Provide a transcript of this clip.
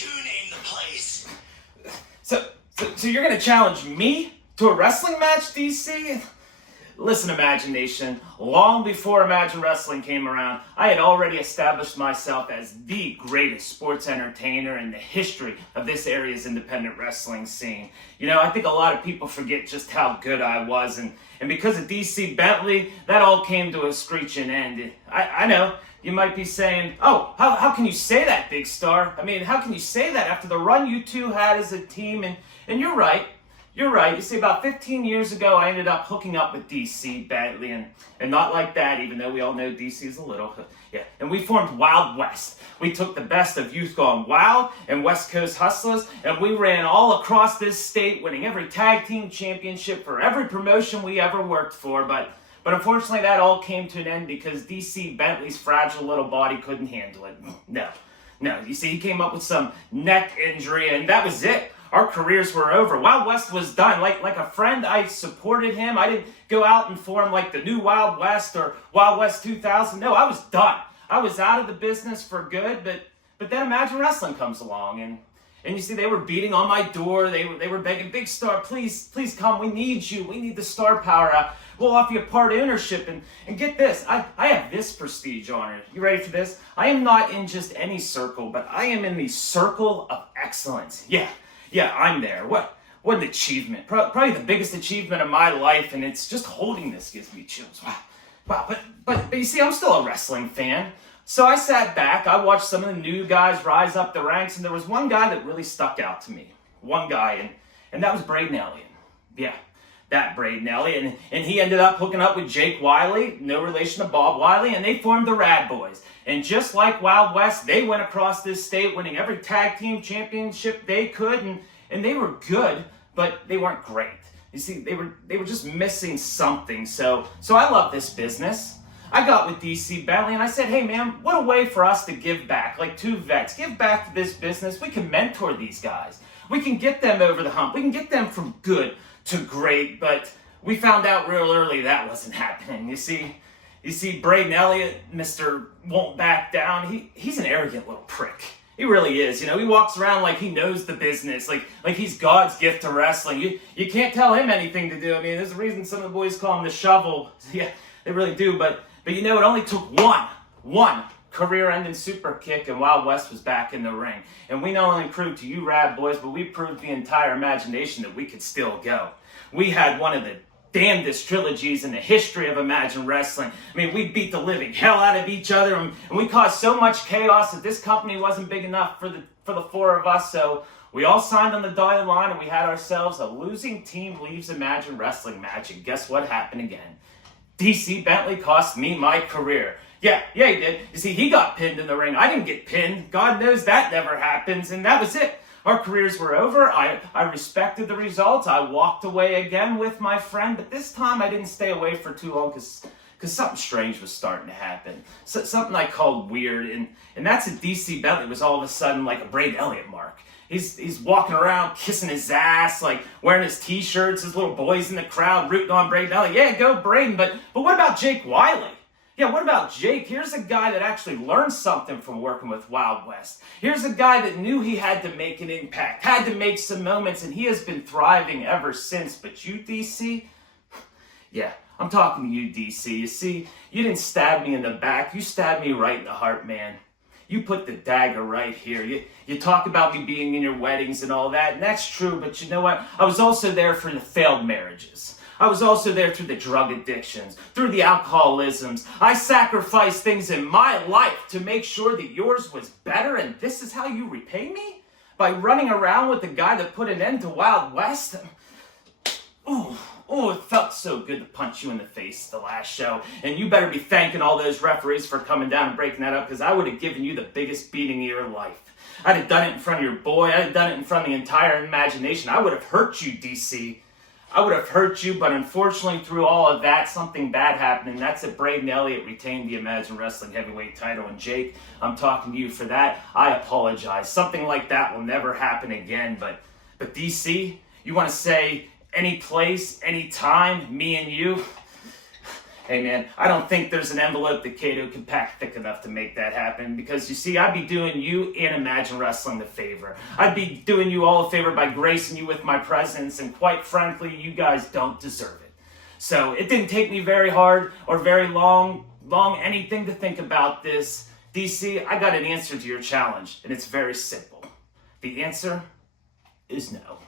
You name the place. So you're gonna challenge me to a wrestling match, DC? Listen, Imagination, long before Imagine Wrestling came around, I had already established myself as the greatest sports entertainer in the history of this area's independent wrestling scene. You know, I think a lot of people forget just how good I was, and because of DC Bentley, that all came to a screeching end. I know, you might be saying, oh, how can you say that, Big Star? I mean, how can you say that after the run you two had as a team? And you're right. You're right. You see, about 15 years ago, I ended up hooking up with DC Bentley, and not like that, even though we all know DC is a little, yeah. And we formed Wild West. We took the best of Youth Gone Wild and West Coast Hustlers, and we ran all across this state, winning every tag team championship for every promotion we ever worked for. But unfortunately, that all came to an end because DC Bentley's fragile little body couldn't handle it. No. You see, he came up with some neck injury, and that was it. Our careers were over. Wild West was done. Like a friend, I supported him. I didn't go out and form like the new Wild West or Wild West 2000. No, I was done. I was out of the business for good, but then Imagine Wrestling comes along, and you see, they were beating on my door. They were begging, Big Star, please come. We need you. We need the star power. We'll offer you part ownership. And get this, I have this prestige honor. You ready for this? I am not in just any circle, but I am in the circle of excellence. Yeah, I'm there. What an achievement. Probably the biggest achievement of my life, and it's just holding this gives me chills. Wow. But you see, I'm still a wrestling fan. So I sat back, I watched some of the new guys rise up the ranks, and there was one guy that really stuck out to me. One guy, and that was Braden Elliott. Yeah, that Braden Elliott. And he ended up hooking up with Jake Wiley, no relation to Bob Wiley, and they formed the Rad Boys. And just like Wild West, they went across this state winning every tag team championship they could, and they were good, but they weren't great. You see, they were just missing something. So I love this business. I got with DC Bentley and I said, hey man, what a way for us to give back, like two vets, give back to this business. We can mentor these guys. We can get them over the hump. We can get them from good to great, but we found out real early that wasn't happening. You see, Braden Elliott, Mr. Won't Back Down, he's an arrogant little prick. He really is. You know, he walks around like he knows the business, like he's God's gift to wrestling. You can't tell him anything to do. I mean, there's a reason some of the boys call him the shovel. Yeah, they really do, but you know, it only took one career-ending super kick, and Wild West was back in the ring. And we not only proved to you Rad Boys, but we proved the entire Imagination that we could still go. We had one of the damnedest trilogies in the history of Imagine Wrestling. I mean, we beat the living hell out of each other, and we caused so much chaos that this company wasn't big enough for the four of us, so we all signed on the dotted line, and we had ourselves a losing team leaves Imagine Wrestling match, and guess what happened again? DC Bentley cost me my career. Yeah, he did. You see, he got pinned in the ring. I didn't get pinned. God knows that never happens, and that was it. Our careers were over. I respected the results. I walked away again with my friend, but this time I didn't stay away for too long because something strange was starting to happen. Something I called weird, and that's that DC Bentley was all of a sudden like a Braden Elliott mark. He's walking around kissing his ass, like wearing his t-shirts, his little boys in the crowd rooting on Braden Elliott. Yeah, go Braden, but what about Jake Wiley? Yeah, what about Jake? Here's a guy that actually learned something from working with Wild West. Here's a guy that knew he had to make an impact, had to make some moments, and he has been thriving ever since. But you, DC? Yeah, I'm talking to you, DC. You see, you didn't stab me in the back. You stabbed me right in the heart, man. You put the dagger right here. You talk about me being in your weddings and all that, and that's true, but you know what? I was also there for the failed marriages. I was also there through the drug addictions, through the alcoholisms. I sacrificed things in my life to make sure that yours was better, and this is how you repay me? By running around with the guy that put an end to Wild West? Oh, it felt so good to punch you in the face the last show. And you better be thanking all those referees for coming down and breaking that up, because I would have given you the biggest beating of your life. I'd have done it in front of your boy. I'd have done it in front of the entire Imagination. I would have hurt you, DC. I would have hurt you, but unfortunately through all of that, something bad happened, and that's that Braden Elliott retained the Imagine Wrestling heavyweight title. And Jake, I'm talking to you for that. I apologize. Something like that will never happen again. But DC, you want to say any place, any time, me and you? Hey man, I don't think there's an envelope that Kato can pack thick enough to make that happen, because you see, I'd be doing you and Imagine Wrestling the favor. I'd be doing you all a favor by gracing you with my presence, and quite frankly, you guys don't deserve it. So it didn't take me very hard or very long anything to think about this. DC, I got an answer to your challenge, and it's very simple. The answer is no.